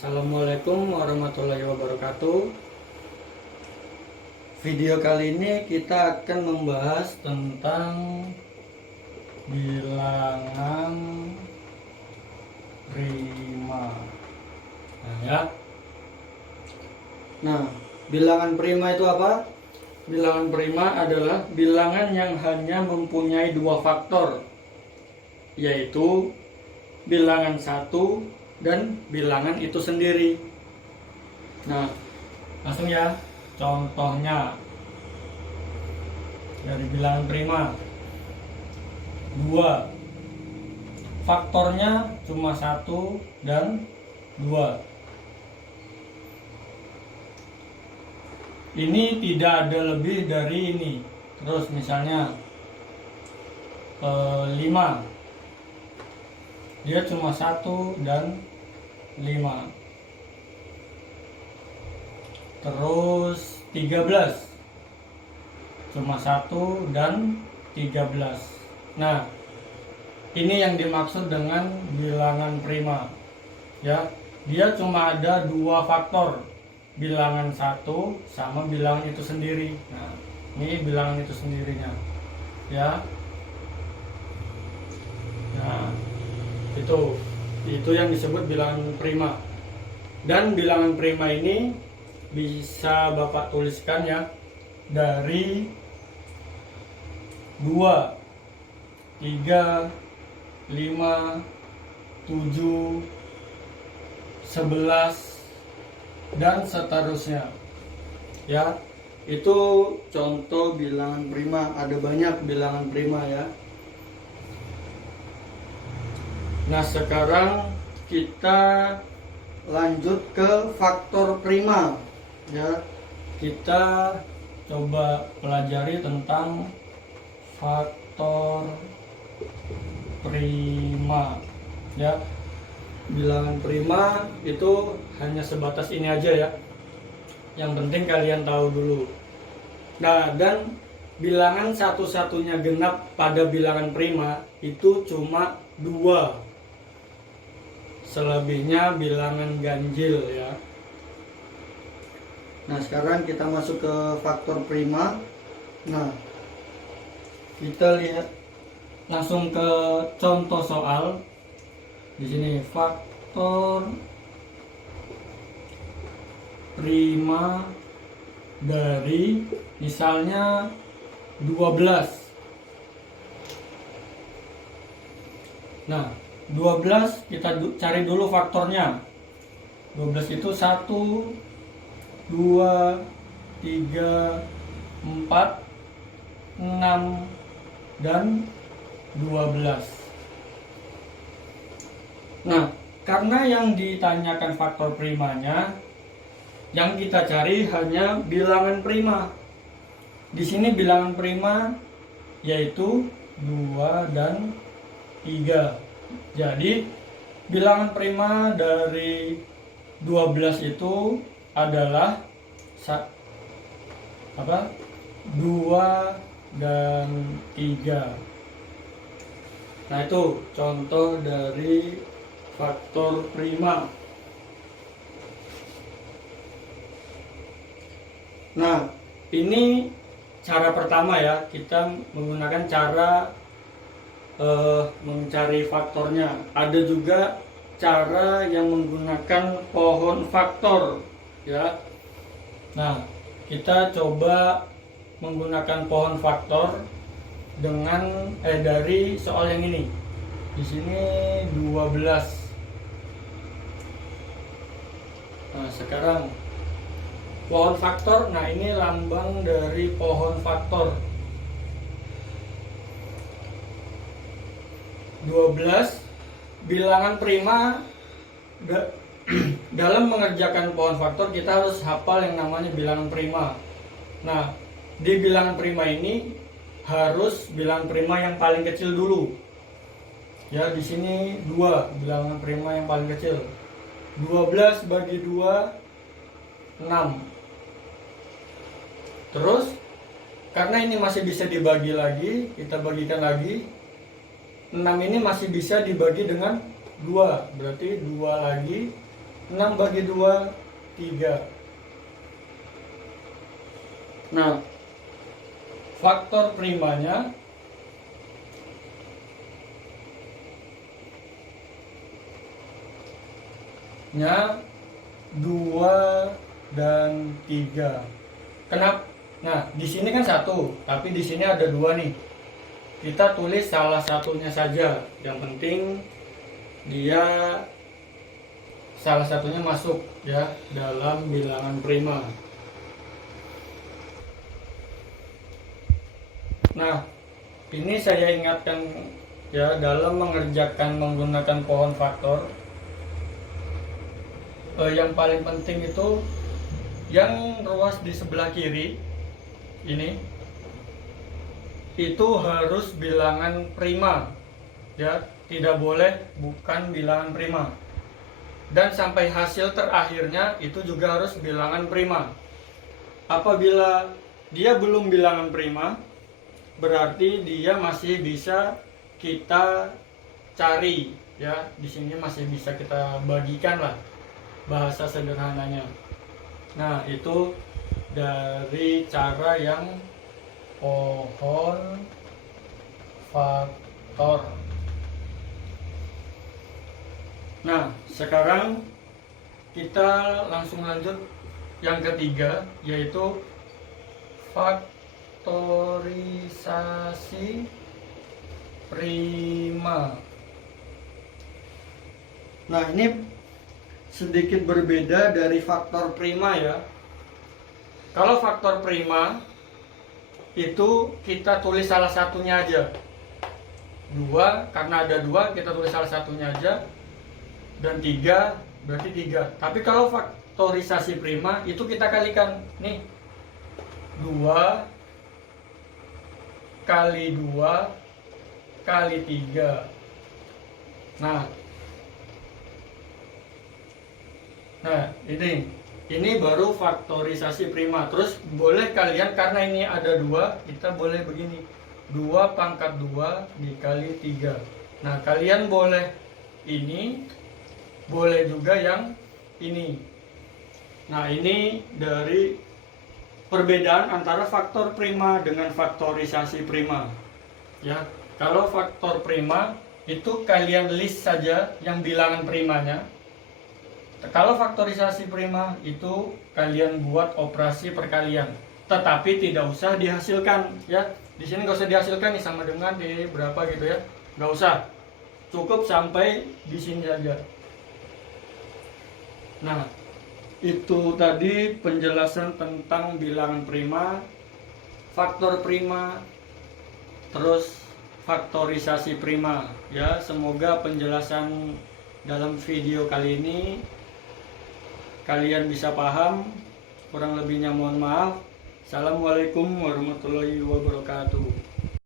Assalamualaikum warahmatullahi wabarakatuh. Video kali ini kita akan membahas tentang bilangan prima. Nah, bilangan prima itu apa? Bilangan prima adalah bilangan yang hanya mempunyai dua faktor, yaitu bilangan satu dan bilangan itu sendiri. Nah, langsung ya, contohnya dari bilangan prima 2, faktornya cuma 1 dan 2. Ini tidak ada lebih dari ini. Terus misalnya 5, dia cuma 1 dan 5. Terus 13 cuma 1 dan 13. Nah, ini yang dimaksud dengan bilangan prima. Ya, dia cuma ada dua faktor, bilangan 1 sama bilangan itu sendiri. Nah, ini bilangan itu sendirinya. Ya. Nah, itu yang disebut bilangan prima. Dan bilangan prima ini bisa Bapak tuliskan ya, dari 2, 3, 5, 7, 11 dan seterusnya. Ya, itu contoh bilangan prima. Ada banyak bilangan prima ya. Nah, sekarang kita lanjut ke faktor prima. Ya, kita coba pelajari tentang faktor prima. Ya, bilangan prima itu hanya sebatas ini aja ya. Yang penting kalian tahu dulu. Nah, dan bilangan satu-satunya genap pada bilangan prima itu cuma 2. Selebihnya bilangan ganjil ya. Nah, sekarang kita masuk ke faktor prima. Nah, kita lihat langsung ke contoh soal. Di sini faktor prima dari misalnya 12. Nah, 12 kita cari dulu faktornya. 12 itu 1, 2, 3, 4, 6 dan 12. Nah, karena yang ditanyakan faktor primanya, yang kita cari hanya bilangan prima. Di sini bilangan prima yaitu 2 dan 3. Jadi bilangan prima dari 12 itu adalah 2 dan 3. Nah, itu contoh dari faktor prima. Nah, ini cara pertama ya, kita menggunakan cara mencari faktornya. Ada juga cara yang menggunakan pohon faktor ya. Nah, kita coba menggunakan pohon faktor dengan dari soal yang ini. Di sini 12. Nah, sekarang pohon faktor. Nah, ini lambang dari pohon faktor. 12 bilangan prima. Dalam mengerjakan pohon faktor kita harus hafal yang namanya bilangan prima. Nah, di bilangan prima ini harus bilangan prima yang paling kecil dulu. Ya, di sini 2 bilangan prima yang paling kecil. 12 bagi 2 6. Terus karena ini masih bisa dibagi lagi, kita bagikan lagi. 6 ini masih bisa dibagi dengan 2, berarti 2 lagi 6 bagi 2, 3. Nah, faktor primanya nya 2 dan 3. Kenapa? Nah, di sini kan 1, tapi di sini ada 2 nih. Kita tulis salah satunya saja. Yang penting dia salah satunya masuk ya dalam bilangan prima. Nah, ini saya ingatkan ya, dalam mengerjakan menggunakan pohon faktor, yang paling penting itu yang ruas di sebelah kiri ini itu harus bilangan prima ya, tidak boleh bukan bilangan prima. Dan sampai hasil terakhirnya itu juga harus bilangan prima. Apabila dia belum bilangan prima, berarti dia masih bisa kita cari ya, di sini masih bisa kita bagikan lah bahasa sederhananya. Nah, itu dari cara yang pohon faktor. Nah, sekarang kita langsung lanjut yang ketiga, yaitu faktorisasi prima. Nah, ini sedikit berbeda dari faktor prima ya. Kalau faktor prima itu kita tulis salah satunya aja. 2, karena ada 2 kita tulis salah satunya aja. Dan 3 berarti 3. Tapi kalau faktorisasi prima itu kita kalikan. Nih, 2 kali 2 kali 3. Nah, ini baru faktorisasi prima. Terus boleh kalian, karena ini ada 2, kita boleh begini, 2 pangkat 2 dikali 3. Nah, kalian boleh ini, boleh juga yang ini. Nah, ini dari perbedaan antara faktor prima dengan faktorisasi prima ya. Kalau faktor prima itu kalian list saja yang bilangan primanya. Kalau faktorisasi prima itu kalian buat operasi perkalian, tetapi tidak usah dihasilkan ya. Di sini nggak usah dihasilkan nih sama dengan di berapa gitu ya, nggak usah, cukup sampai di sini saja. Nah, itu tadi penjelasan tentang bilangan prima, faktor prima, terus faktorisasi prima ya. Semoga penjelasan dalam video kali ini kalian bisa paham. Kurang lebihnya mohon maaf. Assalamualaikum warahmatullahi wabarakatuh.